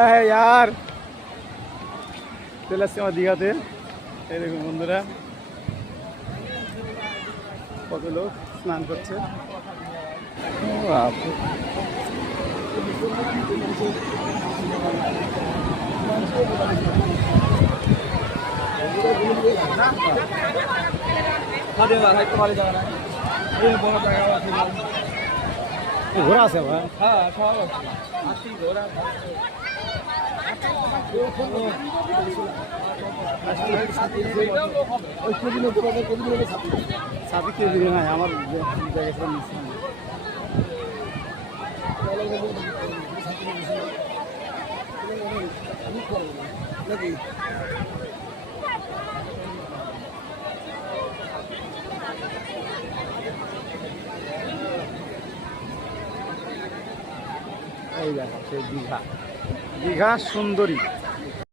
यार চলে আসছি আমার দীঘাতে। এই দেখুন বন্ধুরা, কত লোক স্নান করছে। ঘোরা আছে ভাই? হ্যাঁ সব আছে ঘোরা। সাথে কে দিলে নাই আমার জায়গা নাকি এই দেখা সেই দীঘা, দীঘা সুন্দরী।